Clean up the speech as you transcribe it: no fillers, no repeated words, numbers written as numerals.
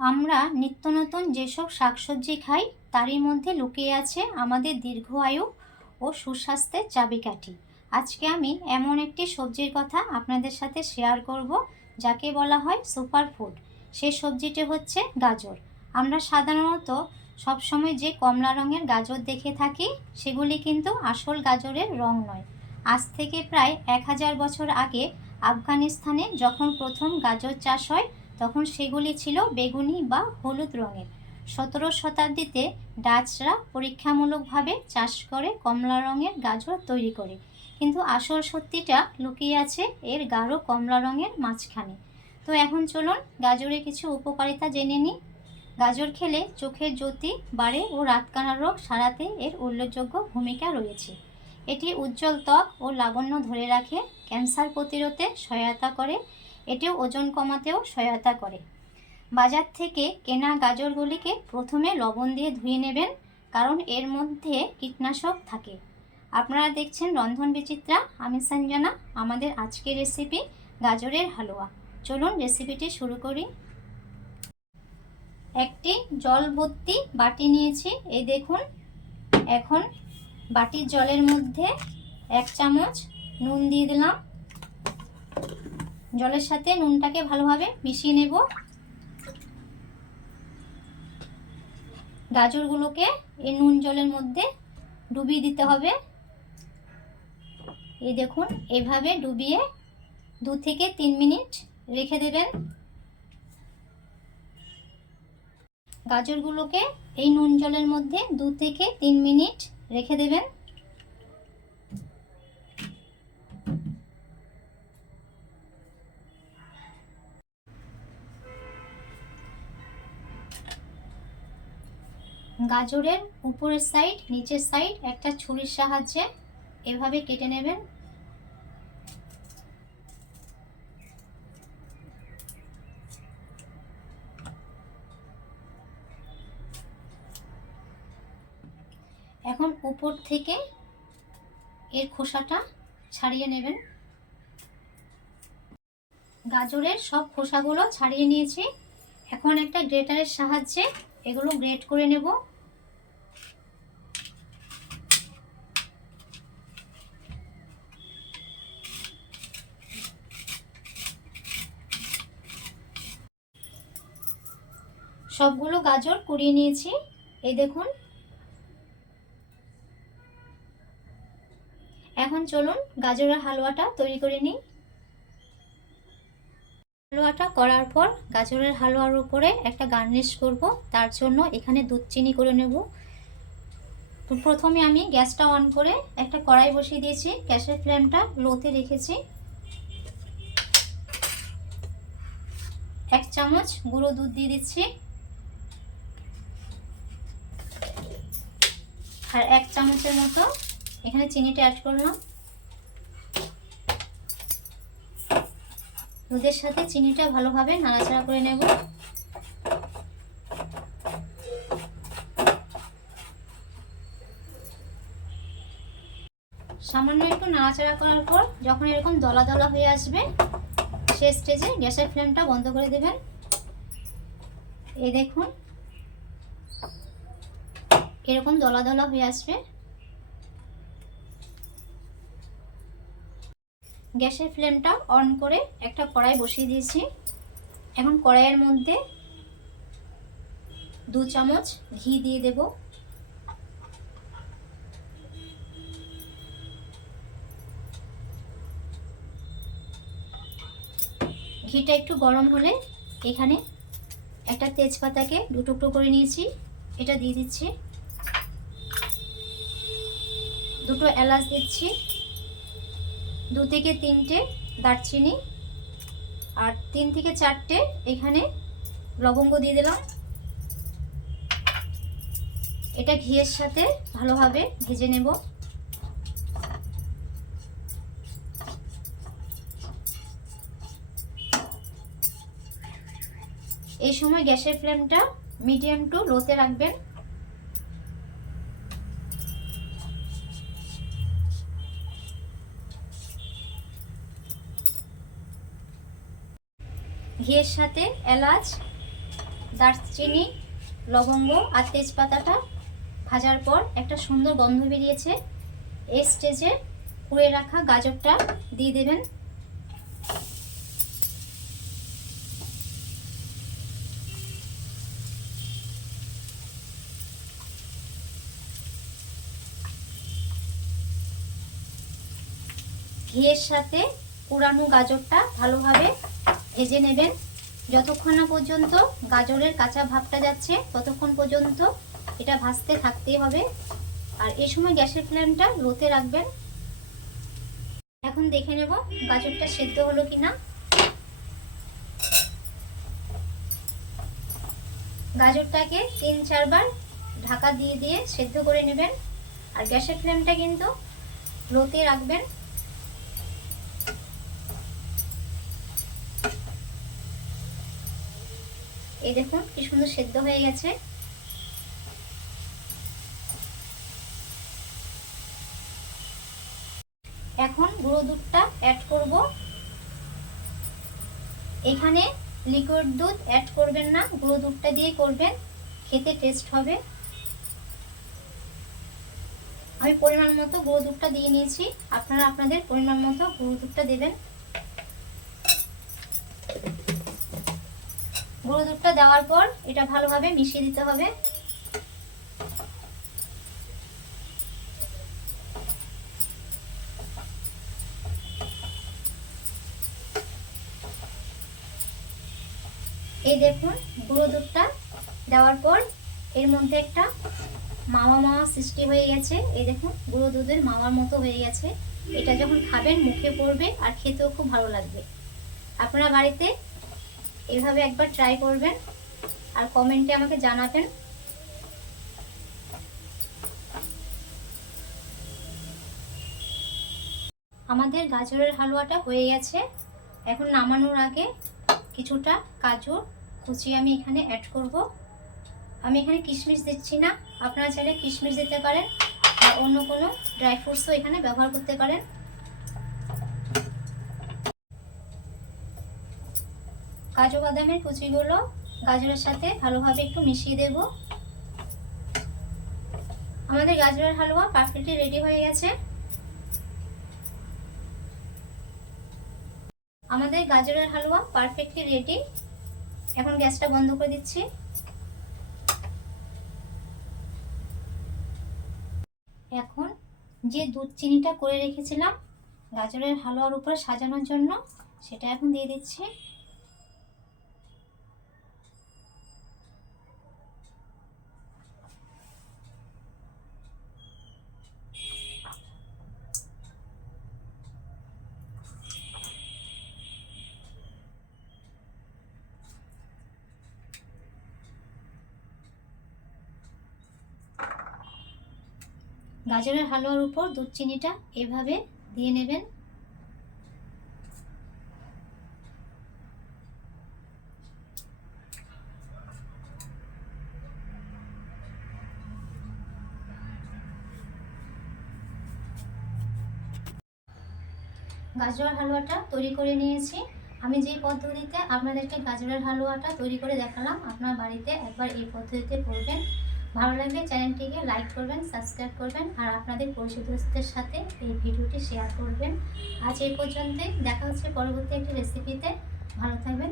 আমরা নিত্য নতুন যেসব শাকসবজি খাই তারই মধ্যে লুকিয়ে আছে আমাদের দীর্ঘ আয়ু ও সুস্বাস্থ্যের চাবিকাঠি। আজকে আমি এমন একটি সবজির কথা আপনাদের সাথে শেয়ার করব যাকে বলা হয় সুপার ফুড। সেই সবজিটি হচ্ছে গাজর। আমরা সাধারণত সবসময় যে কমলা রঙের গাজর দেখে থাকি সেগুলি কিন্তু আসল গাজরের রং নয়। আজ থেকে প্রায় 1000 বছর আগে আফগানিস্তানে যখন প্রথম গাজর চাষ হয় তখন সেগুলি ছিল বেগুনি বা হলুদ রঙের। 17 শতাব্দীতে ডাচরা পরীক্ষামূলকভাবে চাষ করে কমলা রঙের গাজর তৈরি করে, কিন্তু আসল সত্যিটা লুকিয়ে আছে এর গাঢ় কমলা রঙের মাঝখানে। তো এখন চলুন গাজরের কিছু উপকারিতা জেনে নিই। গাজর খেলে চোখের জ্যোতি বাড়ে ও রাতকানা রোগ সারাতে এর উল্লেখযোগ্য ভূমিকা রয়েছে। এটি উজ্জ্বল ত্বক ও লাবণ্য ধরে রাখে, ক্যান্সার প্রতিরোধে সহায়তা করে, এটিও ওজন কমাতেও সহায়তা করে। বাজার থেকে কেনা গাজরগুলিকে প্রথমে লবণ দিয়ে ধুয়ে নেবেন, কারণ এর মধ্যে কীটনাশক থাকে। আপনারা দেখছেন রন্ধন বিচিত্রা, আমি সঞ্জনা। আমাদের আজকের রেসিপি গাজরের হালুয়া। চলুন রেসিপিটি শুরু করি। একটি জল ভর্তি বাটি নিয়েছি, এই দেখুন। এখন বাটির জলের মধ্যে 1 চামচ নুন দিয়ে দিলাম। জলের সাথে নুনটাকে ভালোভাবে মিশিয়ে নেব। গাজরগুলোকে এই নুন জলের মধ্যে ডুবিয়ে দিতে হবে। এই দেখুন, এভাবে ডুবিয়ে 2 থেকে 3 মিনিট রেখে দেবেন। গাজরগুলোকে এই নুন জলের মধ্যে 2 থেকে 3 মিনিট রেখে দেবেন। গাজরের উপরের সাইড নিচের সাইড একটা ছুরির সাহায্যে এভাবে কেটে নেবেন। এখন উপর থেকে এর খোসাটা ছাড়িয়ে নেবেন। গাজরের সব খোসাগুলো ছাড়িয়ে নিয়েছি। এখন একটা গ্রেটারের সাহায্যে এগুলো গ্রেট করে নেব। সবগুলো গাজর কুড়িয়ে নিয়েছি, এই দেখুন। এখন চলুন গাজরের হালুয়াটা তৈরি করে নিই। হালুয়াটা করার পর গাজরের হালুয়ার উপরে একটা গার্নিশ করব, তার জন্য এখানে দুধ চিনি করে নেব। তো প্রথমে আমি গ্যাসটা অন করে একটা কড়াই বসিয়ে দিয়েছি, গ্যাসের ফ্লেমটা লোতে রেখেছি। 1 চামচ গুঁড়ো দুধ দিয়ে দিচ্ছি, আর 1 চামচের মতো এখানে চিনিটা অ্যাড করলাম। দুধের সাথে চিনিটা ভালোভাবে নাড়াচাড়া করে নেব। সামান্য একটু নাড়াচাড়া করার পর যখন এরকম দলা দলা হয়ে আসবে, সেই স্টেজে গ্যাসের ফ্লেমটা বন্ধ করে দেবেন। এই দেখুন, এরকম দলা দলা হয়ে আসবে। গ্যাসের ফ্লেমটা অন করে একটা কড়াই বসিয়ে দিয়েছি। এখন কড়াইয়ের মধ্যে 2 চামচ ঘি দিয়ে দেব। ঘিটা একটু গরম হলে এখানে একটা তেজপাতাকে 2 টুকরো করে নিয়েছি, এটা দিয়ে দিচ্ছি। 2টো এলাচ দিচ্ছি, 2 থেকে 3টে দারচিনি, আর 3 থেকে 4টে এখানে লবঙ্গ দিয়ে দিলাম। এটা ঘিয়ের সাথে ভালোভাবে ভেজে নেব। এই সময় গ্যাসের ফ্লেমটা মিডিয়াম টু লোতে রাখবেন। ঘিয়ের সাথে এলাচ দারচিনি, লবঙ্গ আর তেজপাতাটা ভাজার পর একটা সুন্দর গন্ধ বেরিয়েছে। এই স্টেজে কুড়ে রাখা গাজরটা দিয়ে দেবেন। ঘিয়ের সাথে পুরানো গাজরটা ভালোভাবে ভেজে নেবেন। যতক্ষণ না পর্যন্ত গাজরের কাঁচা ভাবটা যাচ্ছে ততক্ষণ পর্যন্ত এটা ভাজতে থাকতেই হবে। আর এই সময় গ্যাসের ফ্লেমটা লোতে রাখবেন। এখন দেখে নেব গাজরটা সেদ্ধ হলো কিনা। গাজরটাকে 3-4 বার ঢাকা দিয়ে দিয়ে সেদ্ধ করে নেবেন। আর গ্যাসের ফ্লেমটা কিন্তু লোতে রাখবেন। এই দেখুন কি সুন্দর সেদ্ধ হয়ে গেছে। এখন গুঁড়ো দুধটা অ্যাড করব। এখানে লিকুইড দুধ অ্যাড করবেন না, গুঁড়ো দুধটা দিয়ে করবেন, খেতে টেস্ট হবে। আমি পরিমাণ মতো গুঁড়ো দুধটা দিয়ে নিয়েছি, আপনারা আপনাদের পরিমাণ মতো গুঁড়ো দুধটা দেবেন। গুঁড়ো দুধটা দেওয়ার পর এটা ভালোভাবে মিশিয়ে দিতে হবে। এই দেখুন গুঁড়ো দুধটা দেওয়ার পর এর মধ্যে একটা মাওয়া মাওয়া সৃষ্টি হয়ে গেছে। এই দেখুন গুঁড়ো দুধের মাওয়ার মতো হয়ে গেছে। এটা যখন খাবেন মুখে পড়বে আর খেতেও খুব ভালো লাগবে। আপনারা বাড়িতে এভাবে একবার ট্রাই করবেন আর কমেন্টে আমাকে জানাবেন। আমাদের গাজরের হালুয়াটা হয়ে গেছে। এখন নামানোর আগে কিছুটা কাজু কুচি আমি এখানে অ্যাড করব। আমি এখানে কিশমিশ দিচ্ছি না, আপনারা চাইলে কিশমিশ দিতে পারেন বা অন্য কোনো ড্রাই ফ্রুটসও এখানে ব্যবহার করতে পারেন। কাজু বাদামের কুচিগুলো গাজরের সাথে ভালোভাবে একটু মিশিয়ে দেব। আমাদের গাজরের হালুয়া পারফেক্টলি রেডি হয়ে গেছে। আমাদের গাজরের হালুয়া পারফেক্টলি রেডি। এখন গ্যাসটা বন্ধ করে দিচ্ছি। এখন যে দুধ চিনিটা করে রেখেছিলাম গাজরের হালুয়ার উপরে সাজানোর জন্য, সেটা এখন দিয়ে দিচ্ছি। গাজরের হালুয়ার উপর দুধ চিনিটা এভাবে দিয়ে নেবেন। গাজরের হালুয়াটা তৈরি করে নিয়েছি। আমি যে পদ্ধতিতে আপনাদেরকে গাজরের হালুয়াটা তৈরি করে দেখালাম, আপনার বাড়িতে একবার এই পদ্ধতিতে করবেন। ভালো লাগলে চ্যানেলটিকে লাইক করবেন, সাবস্ক্রাইব করবেন আর আপনাদের পরিচিতদের সাথে এই ভিডিওটি শেয়ার করবেন। আজ এই পর্যন্তই, দেখা হচ্ছে পরবর্তী একটি রেসিপিতে। ভালো থাকবেন।